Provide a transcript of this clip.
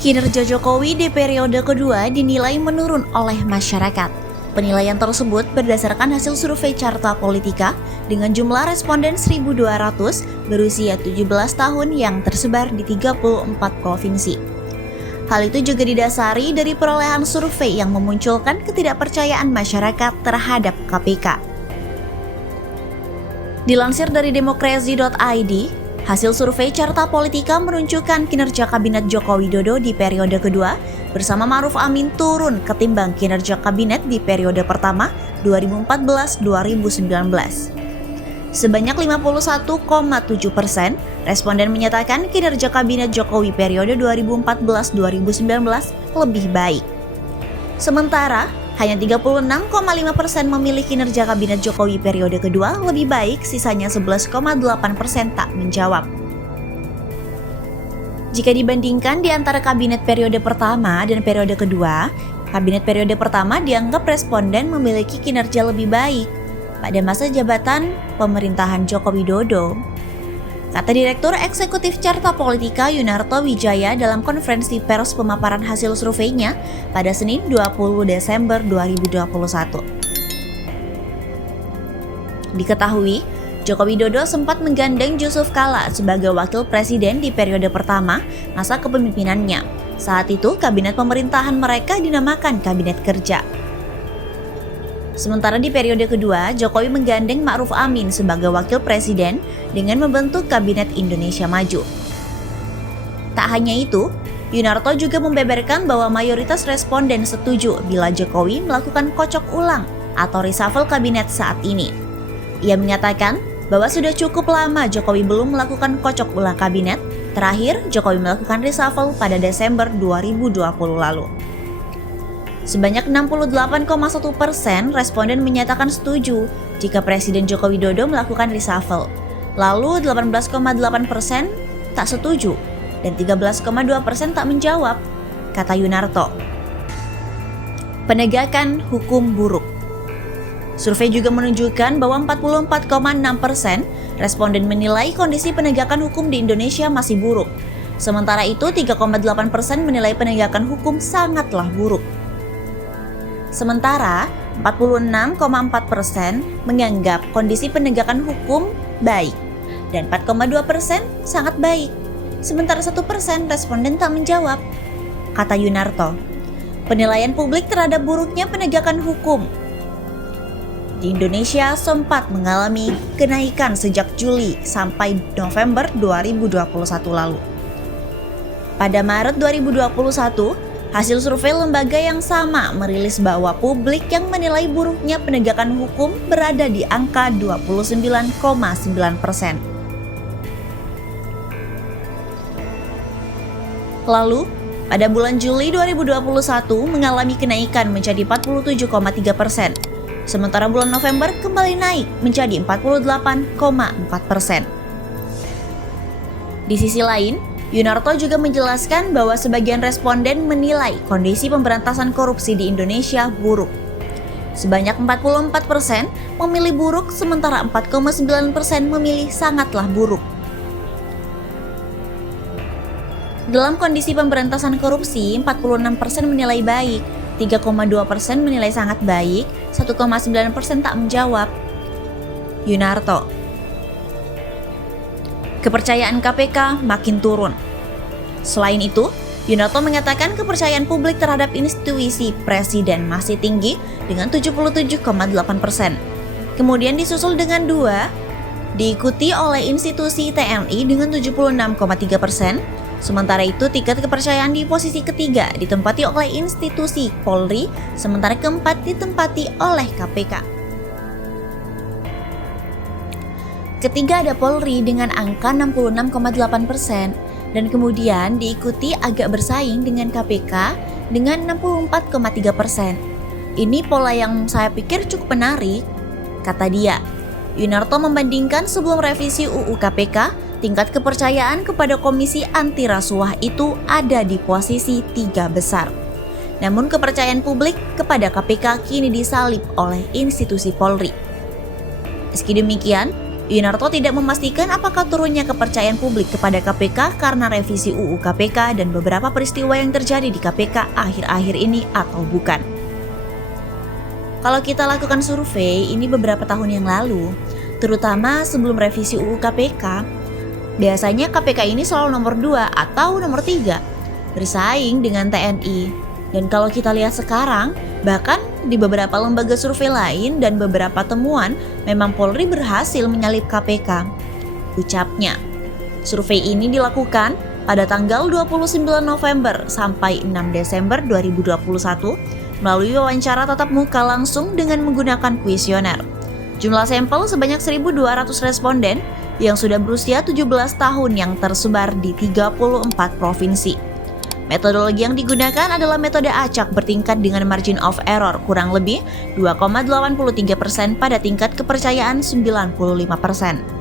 Kinerja Jokowi di periode kedua dinilai menurun oleh masyarakat. Penilaian tersebut berdasarkan hasil survei Carta Politika dengan jumlah responden 1.200 berusia 17 tahun yang tersebar di 34 provinsi. Hal itu juga didasari dari perolehan survei yang memunculkan ketidakpercayaan masyarakat terhadap KPK. Dilansir dari demokrasi.id, hasil survei Carta Politika menunjukkan kinerja Kabinet Joko Widodo di periode kedua bersama Ma'ruf Amin turun ketimbang kinerja Kabinet di periode pertama 2014-2019. Sebanyak 51,7% responden menyatakan kinerja Kabinet Jokowi periode 2014-2019 lebih baik. Sementara, hanya 36,5% memilih kinerja Kabinet Jokowi periode kedua lebih baik, sisanya 11,8% tak menjawab. Jika dibandingkan di antara Kabinet periode pertama dan periode kedua, Kabinet periode pertama dianggap responden memiliki kinerja lebih baik pada masa jabatan pemerintahan Joko Widodo. Kata Direktur Eksekutif Carta Politika Yunarto Wijaya dalam konferensi pers pemaparan hasil surveinya pada Senin 20 Desember 2021. Diketahui, Joko Widodo sempat menggandeng Yusuf Kala sebagai wakil presiden di periode pertama masa kepemimpinannya. Saat itu, kabinet pemerintahan mereka dinamakan Kabinet Kerja. Sementara di periode kedua, Jokowi menggandeng Ma'ruf Amin sebagai wakil presiden dengan membentuk Kabinet Indonesia Maju. Tak hanya itu, Yunarto juga membeberkan bahwa mayoritas responden setuju bila Jokowi melakukan kocok ulang atau reshuffle kabinet saat ini. Ia menyatakan bahwa sudah cukup lama Jokowi belum melakukan kocok ulang kabinet. Terakhir, Jokowi melakukan reshuffle pada Desember 2020 lalu. Sebanyak 68,1% responden menyatakan setuju jika Presiden Joko Widodo melakukan reshuffle. Lalu 18,8% tak setuju dan 13,2% tak menjawab, kata Yunarto. Penegakan hukum buruk. Survei juga menunjukkan bahwa 44,6% responden menilai kondisi penegakan hukum di Indonesia masih buruk. Sementara itu 3,8% menilai penegakan hukum sangatlah buruk. Sementara 46,4% menganggap kondisi penegakan hukum baik dan 4,2% sangat baik. Sementara 1% responden tak menjawab, kata Yunarto. Penilaian publik terhadap buruknya penegakan hukum di Indonesia sempat mengalami kenaikan sejak Juli sampai November 2021 lalu. Pada Maret 2021, hasil survei lembaga yang sama merilis bahwa publik yang menilai buruknya penegakan hukum berada di angka 29,9%. Lalu, pada bulan Juli 2021 mengalami kenaikan menjadi 47,3%. Sementara bulan November kembali naik menjadi 48,4%. Di sisi lain, Yunarto juga menjelaskan bahwa sebagian responden menilai kondisi pemberantasan korupsi di Indonesia buruk. Sebanyak 44% memilih buruk, sementara 4,9% memilih sangatlah buruk. Dalam kondisi pemberantasan korupsi, 46% menilai baik, 3,2% menilai sangat baik, 1,9% tak menjawab. Yunarto. Kepercayaan KPK makin turun. Selain itu, Yunarto mengatakan kepercayaan publik terhadap institusi presiden masih tinggi dengan 77,8%. Kemudian disusul dengan 2, diikuti oleh institusi TNI dengan 76,3%. Sementara itu, tingkat kepercayaan di posisi ketiga ditempati oleh institusi Polri, sementara keempat ditempati oleh KPK. Ketiga ada Polri dengan angka 66,8% dan kemudian diikuti agak bersaing dengan KPK dengan 64,3%. Ini pola yang saya pikir cukup menarik, kata dia. Yunarto membandingkan sebelum revisi UU KPK, tingkat kepercayaan kepada Komisi Anti Rasuah itu ada di posisi 3 besar. Namun kepercayaan publik kepada KPK kini disalib oleh institusi Polri. Meski demikian, Yunarto tidak memastikan apakah turunnya kepercayaan publik kepada KPK karena revisi UU KPK dan beberapa peristiwa yang terjadi di KPK akhir-akhir ini atau bukan. Kalau kita lakukan survei ini beberapa tahun yang lalu, terutama sebelum revisi UU KPK, biasanya KPK ini selalu nomor 2 atau nomor 3, bersaing dengan TNI. Dan kalau kita lihat sekarang, bahkan di beberapa lembaga survei lain dan beberapa temuan, memang Polri berhasil menyalip KPK. Ucapnya. Survei ini dilakukan pada tanggal 29 November sampai 6 Desember 2021 melalui wawancara tatap muka langsung dengan menggunakan kuesioner. Jumlah sampel sebanyak 1.200 responden yang sudah berusia 17 tahun yang tersebar di 34 provinsi. Metodologi yang digunakan adalah metode acak bertingkat dengan margin of error kurang lebih 2,83% pada tingkat kepercayaan 95%.